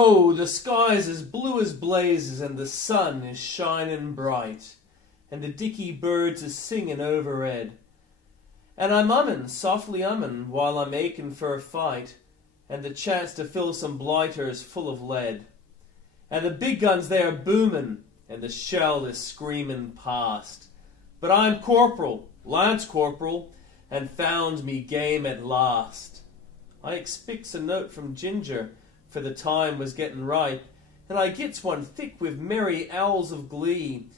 Ho, the sky's as blue as blazes, and the sun is shining bright, and the dicky birds is singing overhead. And I'm hummin', softly hummin', while I'm achin' for a fight, and the chance to fill some blighters full of lead. And the big guns they are boomin', and the shell is screamin' past. But I'm corporal, Lance Corporal, and found me game at last. I expects a note from Ginger, for the time was gettin' ripe, and I gets one thick with merry owls of glee.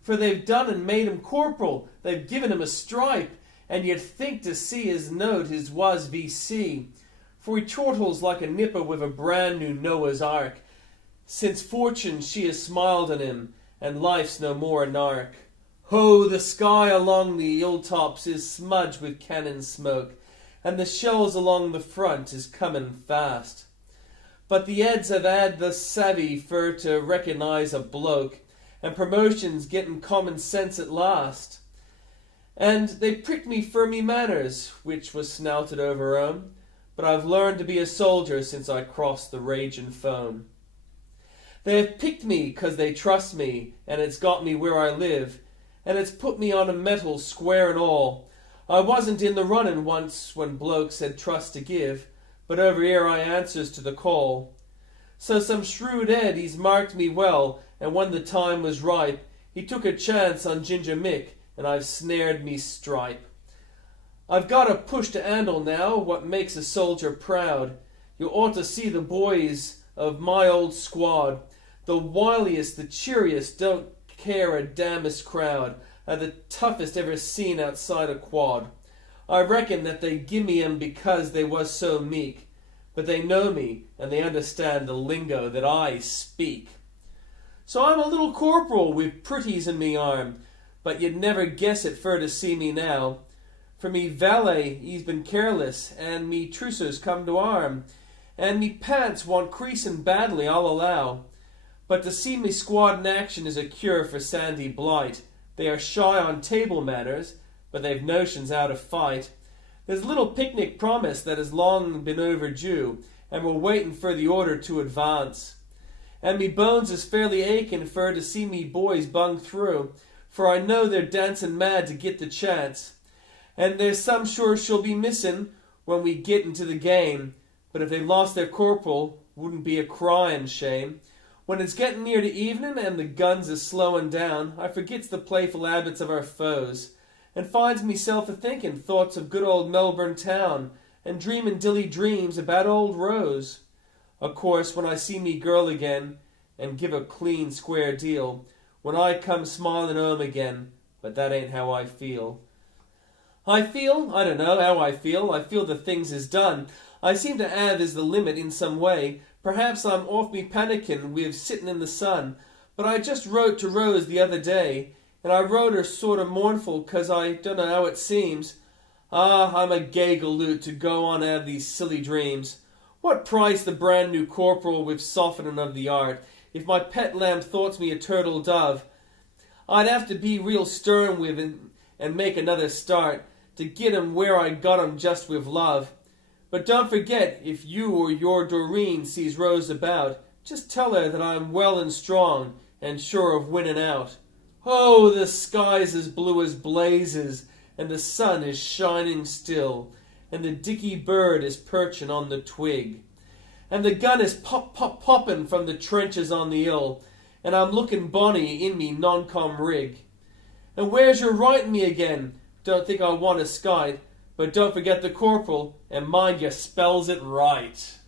For they've done and made him corporal, they've given him a stripe, and you'd think to see his note his was V.C. For he chortles like a nipper with a brand new Noah's Ark, since fortune she has smiled on him, and life's no more a nark. Ho, the sky along the hilltops is smudged with cannon smoke, and the shells along the front is comin' fast. But the eds have had the savvy for to recognize a bloke, and promotion's gettin' common sense at last. And they pricked me for me manners, which was snouted over 'em, but I've learned to be a soldier since I crossed the ragin' foam. They have picked me 'cause they trust me, and it's got me where I live, and it's put me on a medal square and all. I wasn't in the runnin' once when blokes had trust to give, but over here I answers to the call. So some shrewd Ed, he's marked me well, and when the time was ripe, he took a chance on Ginger Mick, and I've snared me stripe. I've got a push to handle now, what makes a soldier proud. You ought to see the boys of my old squad. The wiliest, the cheeriest, don't care a damnest crowd, are the toughest ever seen outside a quad. I reckon that they gimme 'em because they was so meek, but they know me, and they understand the lingo that I speak. So I'm a little corporal with pretties in me arm, but you'd never guess it fur to see me now. For me valet, he's been careless, and me trousers come to harm, and me pants want creasing badly, I'll allow. But to see me squad in action is a cure for sandy blight. They are shy on table manners, but they've notions how to fight. There's a little picnic promised that has long been overdue, and we're waiting for the order to advance. And me bones is fairly achin' for to see me boys bung through, for I know they're dancing mad to get the chance. And there's some sure she'll be missin' when we get into the game, but if they lost their corporal, wouldn't be a cryin' shame. When it's getting near to evening and the guns is slowing down, I forgets the playful habits of our foes, and finds meself a-thinking thoughts of good old Melbourne town, and dreamin' dilly dreams about old Rose. Of course, when I see me girl again, and give a clean square deal, when I come smilin' home again, but that ain't how I feel. I don't know how I feel the things is done. I seem to have is the limit in some way. Perhaps I'm off me panickin' with sittin' in the sun, but I just wrote to Rose the other day, and I wrote her sort of mournful 'cause I dunno how it seems. I'm a gay galoot to go on have these silly dreams. What price the brand new corporal with softening of the art, if my pet lamb thoughts me a turtle dove? I'd have to be real stern with him and make another start, to get him where I got him just with love. But don't forget, if you or your Doreen sees Rose about, just tell her that I'm well and strong, and sure of winning out. Oh, the sky's as blue as blazes, and the sun is shining still, and the dicky bird is perchin' on the twig, and the gun is poppin' from the trenches on the hill, and I'm looking bonny in me non-com rig. And where's your writing me again? Don't think I want to skite, but don't forget the corporal, and mind you spells it right.